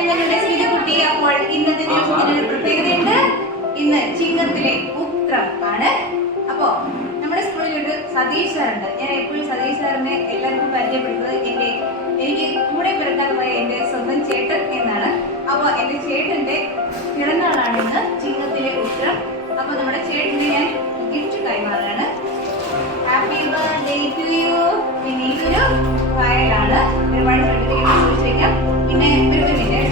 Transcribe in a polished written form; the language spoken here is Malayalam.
ഞാൻ നിങ്ങളുടെ ശ്രീകുട്ടി. അപ്പോൾ ഇന്നത്തെ ദിവസത്തിന് ഒരു പ്രത്യേകതയുണ്ട്. ഇന്ന് ചിങ്ങത്തിലെ ഉത്രം ആണ്. അപ്പോ നമ്മുടെ സ്കൂളിൽ ഒരു സതീഷ് സാറുണ്ട്. ഞാൻ എപ്പോഴും സതീഷ് സാറിനെ എല്ലാവർക്കും പരിചയപ്പെടുന്നത് എനിക്ക് കൂടെ പിറക്കാറുമായ എൻ്റെ സ്വന്തം ചേട്ടൻ എന്നാണ്. അപ്പോൾ എൻ്റെ ചേട്ടൻ്റെ പിറന്നാളാണ് ഇന്ന്, ചിങ്ങത്തിലെ ഉത്രം. അപ്പോൾ നമ്മുടെ ചേട്ടന് ഞാൻ ഗിഫ്റ്റ് കൈമാറാണ്. Happy birthday to you. പിന്നെ ഇതൊരു ഫയലാണ്, ഒരുപാട് സർട്ടിഫിക്കറ്റ് ചോദിച്ചേക്കാം. പിന്നെ ഒരു മിനിറ്റ്